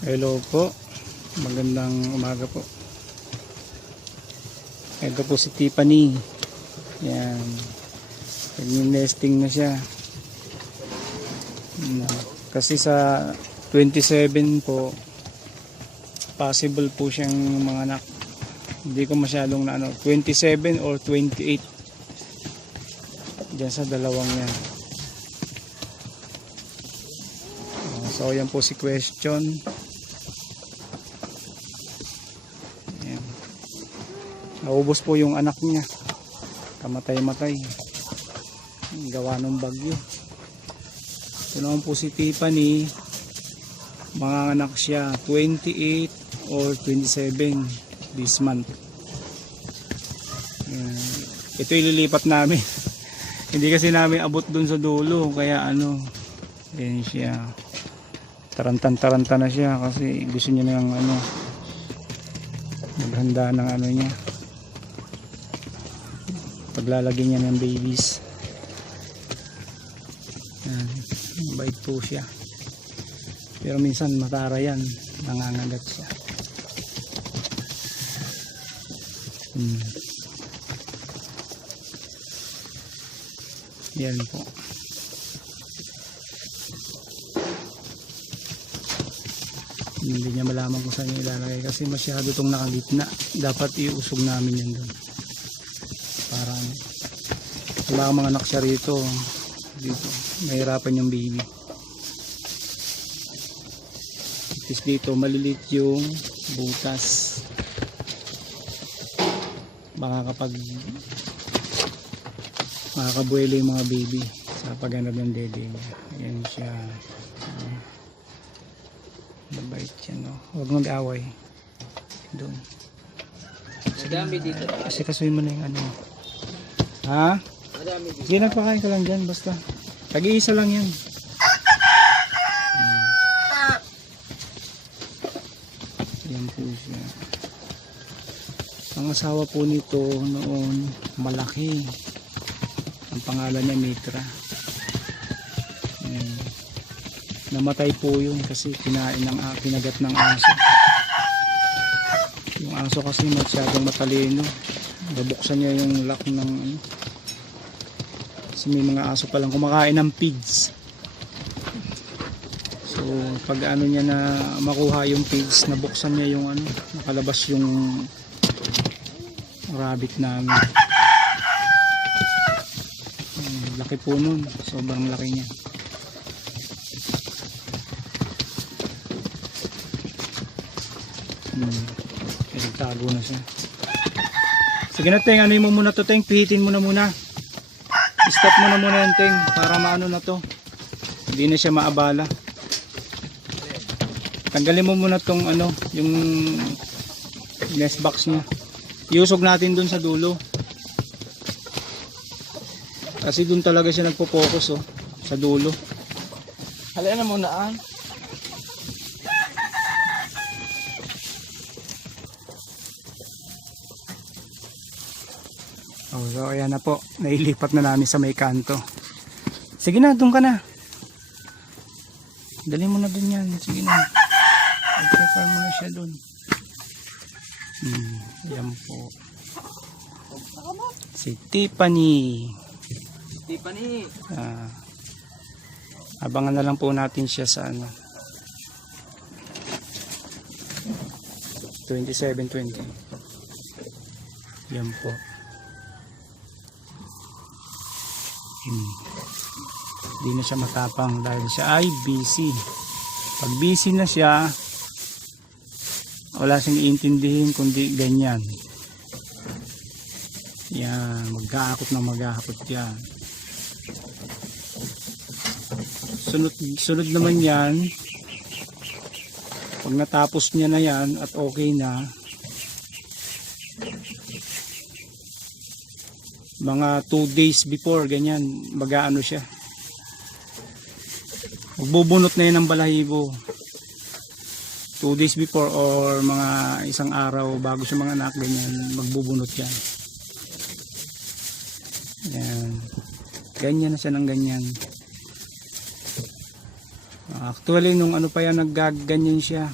Hello po. Magandang umaga po. Ito po si Tiffany. Yan. Nag-nesting na siya. Kasi sa 27 po, possible po siyang mga anak. Hindi ko masyadong na ano, 27 or 28. Diyan sa dalawang yan. So, yan po si question. Naubos po yung anak niya. Kamatay-matay. Gawa ng bagyo. Ito naman po si Tiffany. Mga anak siya 28 or 27 this month. Ito ililipat namin. Hindi kasi namin abot dun sa dulo. Kaya ano, yan siya. Tarantan-taranta na siya kasi gusto niya ng ano, maghanda ng ano niya paglalagay niya ng babies. Yan mabait po siya. Pero minsan matara yan nangangagat siya. Hmm. yan po. Hindi niya malaman kung saan niya ilalagay kasi masyado itong nakagitna. Dapat iusog namin yan doon wala mga anak siya rito. Dito mahirapan yung baby at least dito malilit yung butas. Baka kapag makakabuelo yung mga baby sa pagganap ng dede niya. Yan siya. Ayan. mabait siya no? Huwag mong away doon. Madami dito. kasi kasuin mo na yung ano. Ha? Madami dito. Sige, nagpakain ka lang dyan, basta. Tag-iisa lang yan. Hmm. Yan po siya. Ang asawa po nito noon, malaki. Ang pangalan niya Mitra. Hmm. Namatay po yun kasi kinain ng, kinagat ng aso. Yung aso kasi masyadong matalino. Nabuksan niya yung lock ng ano, kasi may mga aso palang kumakain ng pigs. So, pag ano niya na makuha yung pigs, nabuksan niya yung ano, nakalabas yung rabbit namin. Hmm, laki po nun. Sobrang laki niya. Hmm. Nagtago na siya. Sige na, Teng. Ano mo muna to, Teng? Pihitin mo na muna. Stop mo na muna yan, Teng. Para maano na to. Hindi na siya maabala. Tanggalin mo muna tong ano, yung nest box niya. Iusog natin dun sa dulo. Kasi dun talaga siya nagpo-focus oh, sa dulo. Halina na muna ah. So ayan na po. Nailipat na namin sa may kanto. Sige na, doon ka na. Dali mo na doon yan. Sige na. I-prepare mo na siya doon. Hmm, ayan po. Si Tiffany. Tiffany. Ah, abangan na lang po natin siya sa ano. 2720. Yan po. Hmm. Hindi na siya matapang dahil siya ay busy. Pag busy na siya, wala siyang iintindihin kundi ganyan. Yan, mag-aakot na mag-aakot yan. Sunod, sunod naman yan, pag natapos niya na yan at okay na, mga 2 days before, ganyan, mag-aano siya. Magbubunot na yan ng balahibo. 2 days before or mga isang araw bago siya mga anak, ganyan, magbubunot yan. Yan. Ganyan na siya ng ganyan. Actually, nung ano pa yan, naggaganyan siya.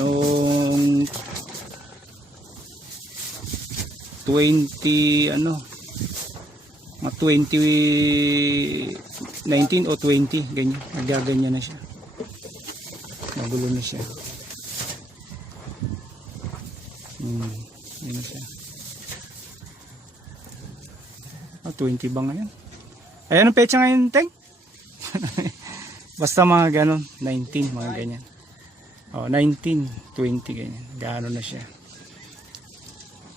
Noong 20 ano? Mga 20 19 o 20 ganyan. Nagaganyan na siya. Magulo na siya. Hmm na siya. Ah 20 ba ngayon? Ayan ang pecha ngayon teng. Basta mga ganon 19 mga ganyan. Oh 19 20 ganyan. Gaano na siya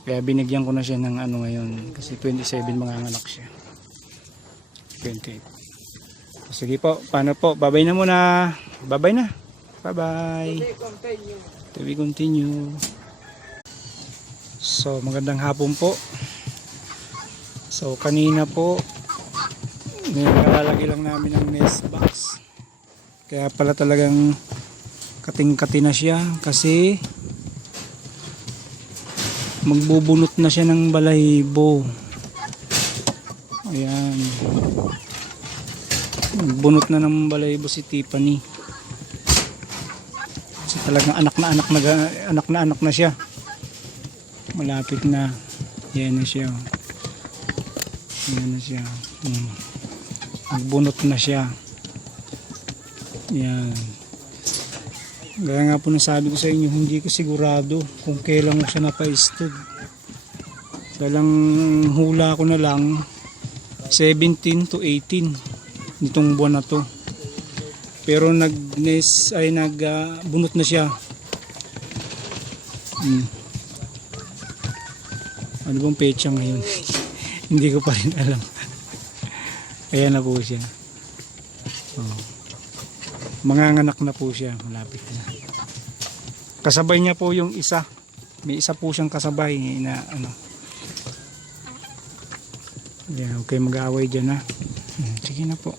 kaya binigyan ko na siya ng ano ngayon kasi 27 mga anak siya. 28. Sige po, paano po? Babay na muna. Babay na. Bye-bye. To be continue. So, magandang hapon po. So, kanina po, nilalagay lang namin ng nest box. Kaya pala talagang kating-kati na siya kasi magbubunot na siya ng balahibo. Ayan. Magbunot na ng balahibo si Tiffany. Kasi talagang anak na anak na anak na anak na siya. Malapit na. Yan na siya. Yan na siya. Hmm. Nagbunot na siya. Yan. Gaya nga po nasabi ko sa inyo, hindi ko sigurado kung kailan ko siya napaistod. Dalang hula ko na lang 17 to 18 nitong buwan na to. Pero nag-nes ay nagbunot na siya. Hmm. Ano bang petsa ngayon? hindi ko pa rin alam. Ayan na po siya. Manganganak na po siya. Malapit na. Kasabay niya po yung isa. May isa po siyang kasabay na ano. Yan, okay mag-aaway dyan ha. Sige na po.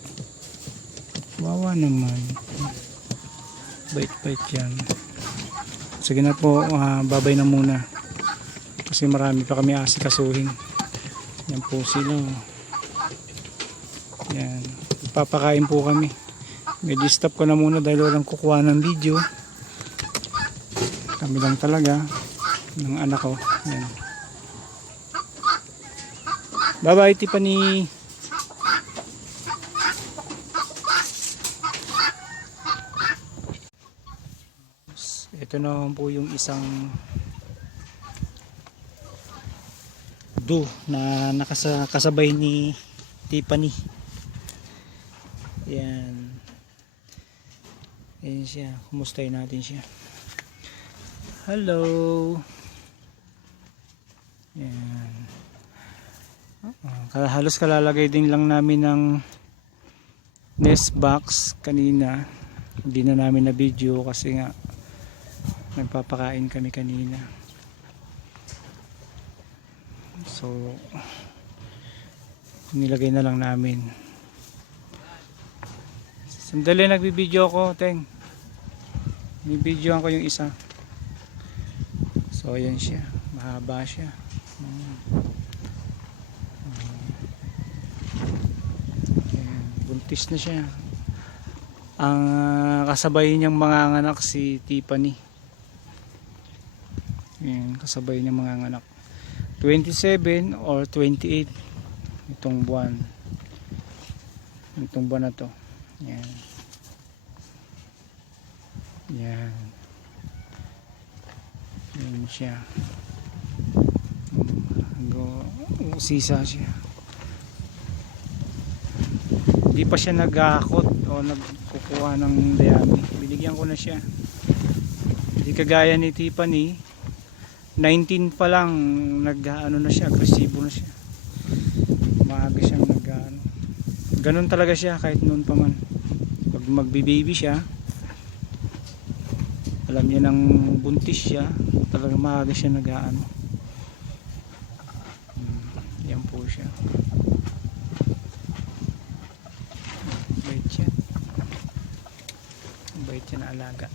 Wawa naman. Bait-bait yan. Sige na po, ah, babay na muna. Kasi marami pa kami asikasuhin. Yan po sila. Yan. Papakain po kami. Medyo stop ko na muna dahil walang kukuha ng video. Kami lang talaga ng anak ko. Yan. Bye bye Tiffany. Ito naman po yung isang do na nakasabay ni Tiffany. Yan. Yan siya. Kumustahin natin siya. Hello. Yan. Uh, halos kalalagay din lang namin ng nest box kanina. Hindi na namin na video kasi nga nagpapakain kami kanina. So nilagay na lang namin. Sandali nagbibideo ako, Teng. Bibidyoan ko yung isa. So ayan siya. Mahaba siya. Mm. Ayan, buntis na siya. Ang ah, kasabay niyang mga anak si Tiffany. Ayan, kasabay niyang mga anak. 27 or 28 itong buwan. Itong buwan na to. Yan. Yan. Yan siya. Go, sisa siya. Hindi pa siya nagakot o nagkukuha ng dayami. Binigyan ko na siya. Hindi kagaya ni Tiffany. 19 pa lang nag ano na siya, agresibo na siya. Maaga siyang nag ano. Ganun talaga siya kahit noon pa man. Pag magbi-baby siya, alam niya nang buntis siya, talaga maaga siya nag ano. Hmm, yan po siya. Bait siya. Bait siya na alaga.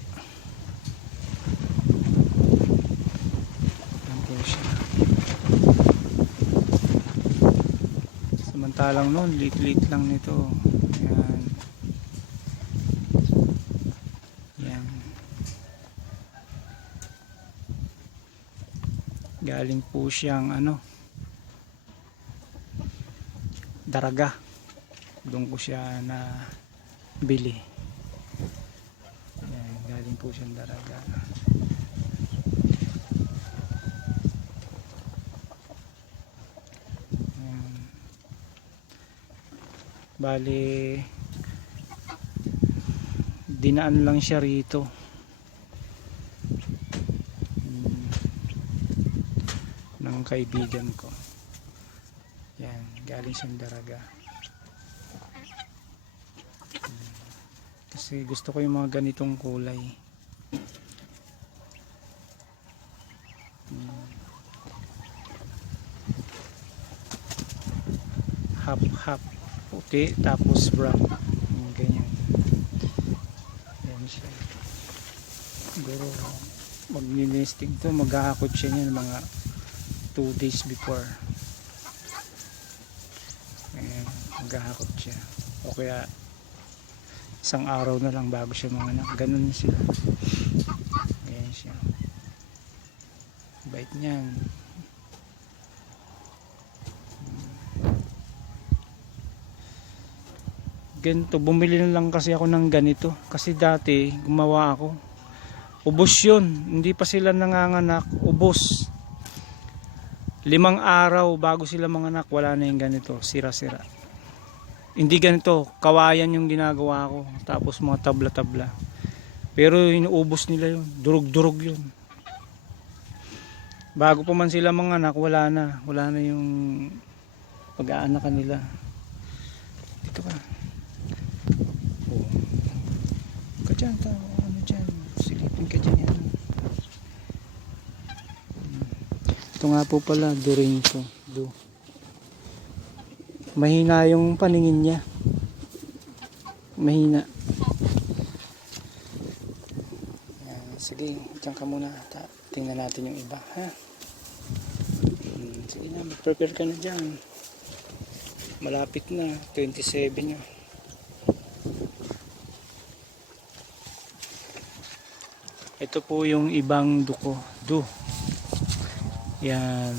Yan po siya. Samantalang noon, lit-lit lang nito. Yan. Galing po siyang ano, daraga. Doon ko siya na bili. Yan, galing po siyang daraga. Yan. Bali, dinaan lang siya rito. Hmm. ng kaibigan ko. Yan, galing siyang daraga. Kasi gusto ko yung mga ganitong kulay. Hmm. Half half puti tapos brown. Hmm, ganyan. Yan siya. Siguro mag-nesting to, mag-aakot siya niyan mga 2 days before. Ayan, maghahakot siya. O kaya isang araw na lang bago siya mga anak. Ganun sila. Ayan siya. Bait niyan. Ganito, bumili na lang kasi ako ng ganito. Kasi dati, gumawa ako. Ubos yun. Hindi pa sila nanganganak. Ubos limang araw bago sila manganak wala na yung ganito sira sira hindi ganito kawayan yung ginagawa ko tapos mga tabla tabla pero inuubos nila yun durug yun. Bago pa man sila manganak wala na wala na yung pag-aanakan nila. Dito ka. Oh. ka tao. Ano dyan? Silipin ka dyan yan Ito nga po pala, during ko. Do. Mahina yung paningin niya. Mahina. Yan, sige, dyan ka muna. Ta- tingnan natin yung iba, ha? Hmm, sige na, mag-prepare ka na dyan. Malapit na, 27 nyo. Ito po yung ibang duko. Do. Yan.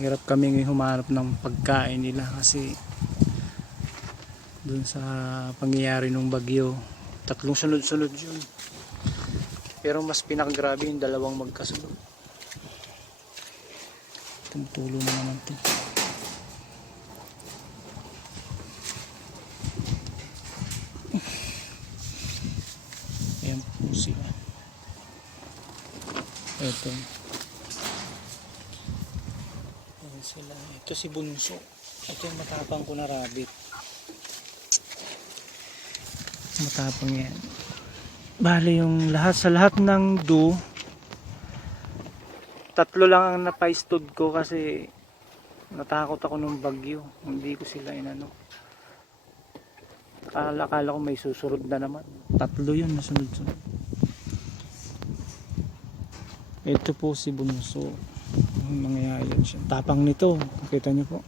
Hirap kami ngayon humanap ng pagkain nila kasi dun sa pangyayari ng bagyo tatlong sunod-sunod yun. Pero mas pinakagrabe yung dalawang magkasunod tumutulo na naman to ayan po sila ito. Ayan sila? Ito si Bunso. Ito yung matapang ko na rabbit. Matapang yan. Bale yung lahat sa lahat ng do tatlo lang ang napaistod ko kasi natakot ako nung bagyo. Hindi ko sila inano. Akala, akala ko may susunod na naman. Tatlo yun nasunod sunod ito po si Bunso. Nangyayari siya. Tapang nito. Nakita niyo po.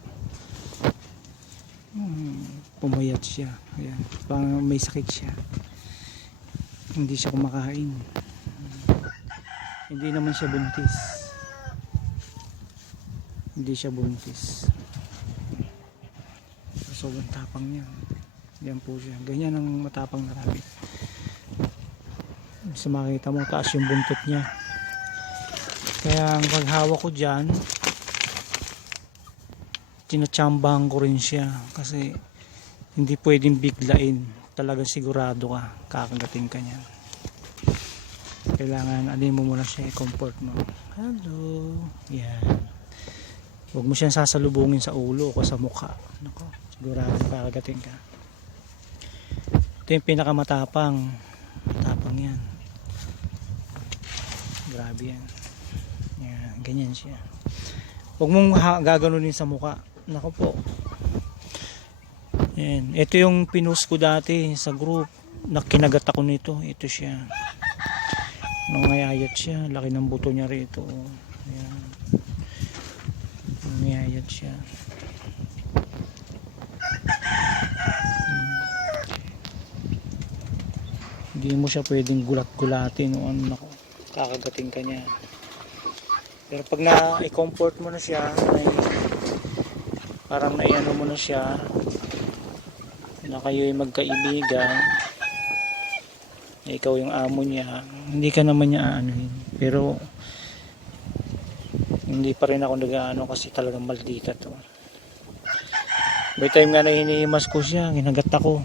Hmm, pumayat siya. Ayan. Parang may sakit siya. Hindi siya kumakain. Hindi naman siya buntis. Hindi siya buntis. Sobrang tapang niya. Yan po siya. Ganyan ang matapang na rabbit. Sa makita mo taas yung buntot niya kaya ang paghawak ko dyan tinatsambahan ko rin siya kasi hindi pwedeng biglain. Talagang sigurado ka kakagating ka niyan. Kailangan alin mo muna siya i-comfort mo hello. Yan huwag mo siyang sasalubungin sa ulo o sa mukha. Nako, sigurado kakagating ka. Ito yung pinakamatapang matapang yan. Grabe yan, ganyan siya. Huwag mong gaganunin sa mukha. Nako po. Yan. ito yung pinost ko dati sa group na kinagat ako nito. Ito siya. Nangayayat siya. Laki ng buto niya rito. Yan nangayayat siya. Hindi mo siya pwedeng gulat-gulatin o ano. Nako kakagating ka niya. Pero pag na-comfort mo na siya, ay, parang naiano mo na siya, na kayo ay magkaibigan, na ikaw yung amo niya, hindi ka naman niya aanuhin. Pero, hindi pa rin ako nag-aano kasi talagang maldita to. May time nga na hinihimas ko siya, ginagat ako.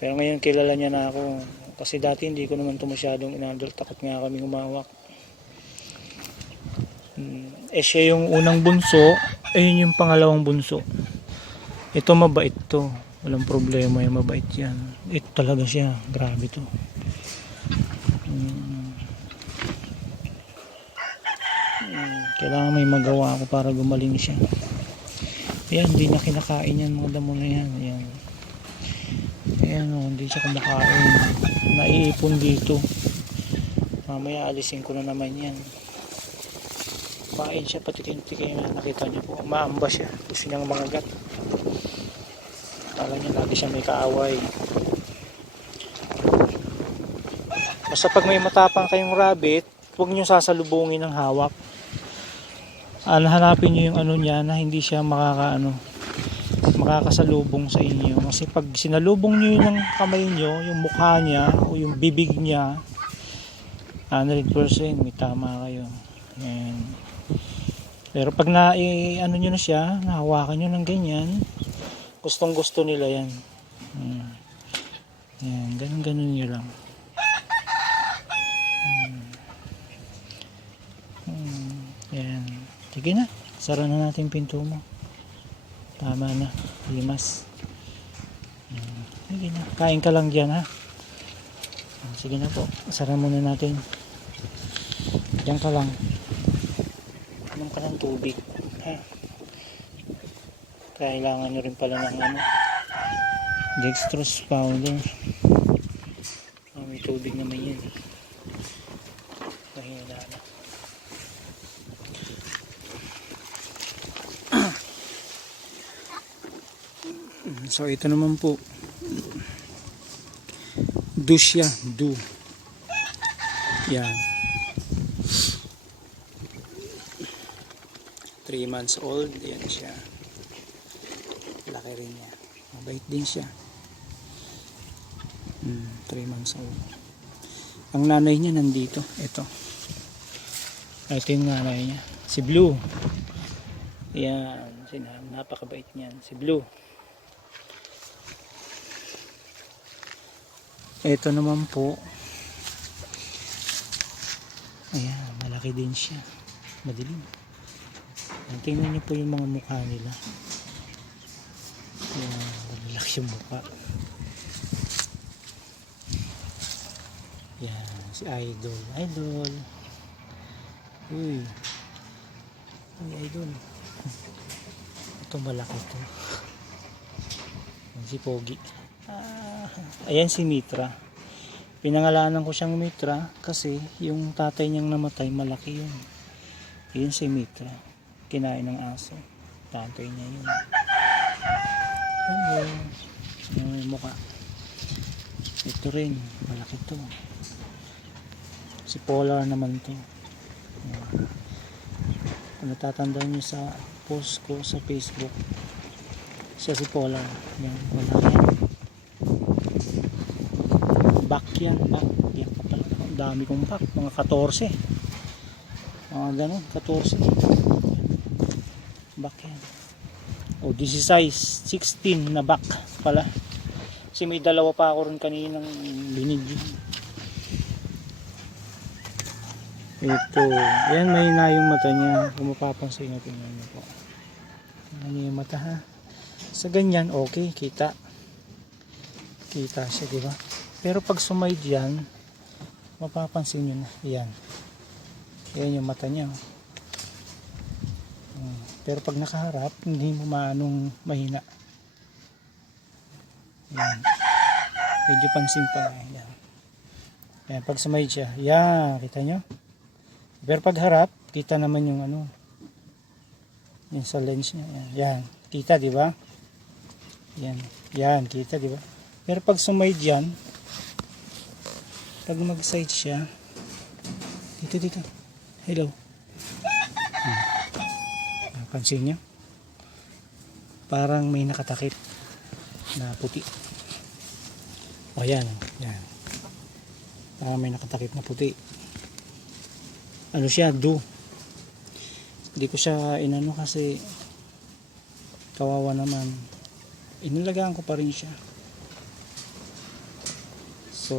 Pero ngayon kilala niya na ako. Kasi dati hindi ko naman ito masyadong inandol. Takot nga kami humawak. Eh siya yung unang bunso, eh yun yung pangalawang bunso. Ito mabait to. Walang problema yung mabait yan. Ito talaga siya. Grabe to. Kailangan may magawa ako para gumaling siya. Ayan, hindi niya kinakain yan mga damo na yan. Ayan. Ayan o, hindi siya kumakain. Naiipon dito. Mamaya alisin ko na naman yan. Kain siya patikin-tikin na nakita niyo po. Maamba siya. Gusto niyang mga gat. Kala niya lagi siya may kaaway. Basta pag may matapang kayong rabbit, huwag niyo sasalubungin ng hawak. Ano, hanapin niyo yung ano niya na hindi siya makakaano makakasalubong sa inyo. Kasi pag sinalubong niyo yung kamay niyo, yung mukha niya o yung bibig niya, 100% may tama kayo. Ayan. Pero pag na i- ano niyo na siya, nahawakan niyo ng ganyan, gustong gusto nila yan. Ayan. Ayan, ganun ganun niyo lang. Hmm. Hmm. Ayan. Sige na, sara na natin pinto mo. Tama na, limas. Ayan. Sige na, kain ka lang dyan ha. Sige na po, sara muna natin. Diyan ka lang. Ka ng tubig. Ha? Kailangan nyo rin pala ng ano, dextrose powder. Ah, may tubig naman yan. Mahina na. So ito naman po. Do siya, do. Yan. 3 months old, yan siya. Laki rin niya. Mabait din siya. 3 months old. Ang nanay niya nandito. Ito. Ito yung nanay niya. Si Blue. Yan. Napakabait niyan. Si Blue. Ito naman po. Ayan, malaki din siya. Madilim. Tingnan niyo po yung mga mukha nila. Ayan, malalaki yung mukha. Yan, si Idol. Idol. Uy. Uy, Idol. Ito malaki to. Si Pogi. Ah, ayan si Mitra. Pinangalanan ko siyang Mitra kasi yung tatay niyang namatay malaki yun. Yun si Mitra. Kinain ng aso. Tatay niya yun. Hello. Yung may mukha. Ito rin. Malaki to. Si Polar naman to. Kung natatandaan niyo sa post ko sa Facebook, siya si Polar. Yan, malaki yan. Back yan, back. Yan. Ang dami kong back. Mga 14. Mga ganun, 14. Back yan. O, this is size 16 na back pala. Kasi may dalawa pa ako rin kaninang binidyo. Ito. Yan, may na yung mata niya. Kung mapapansin nyo, tingnan niyo po. Ano yung mata ha? Sa ganyan, okay, kita. Kita siya, di ba? Pero pag sumide yan, mapapansin nyo na. Yan. Yan yung mata niya. oh. Mm. Pero pag nakaharap, hindi mo maanong mahina. Yan. Medyo pansin pa. Yan. Yan, pag sumide siya. Yan, kita nyo? Pero pag harap, kita naman yung ano. Yung sa lens niya. Yan, yan. kita, di ba? Yan. Yan, kita, di ba? Pero pag sumide yan, pag mag-side siya, dito dito. Hello. Hmm. Napansin niyo? Parang may nakatakip na puti. O yan, yan. Parang may nakatakip na puti. Ano siya, do. Hindi ko siya inano kasi kawawa naman. Inalagaan ko pa rin siya. So,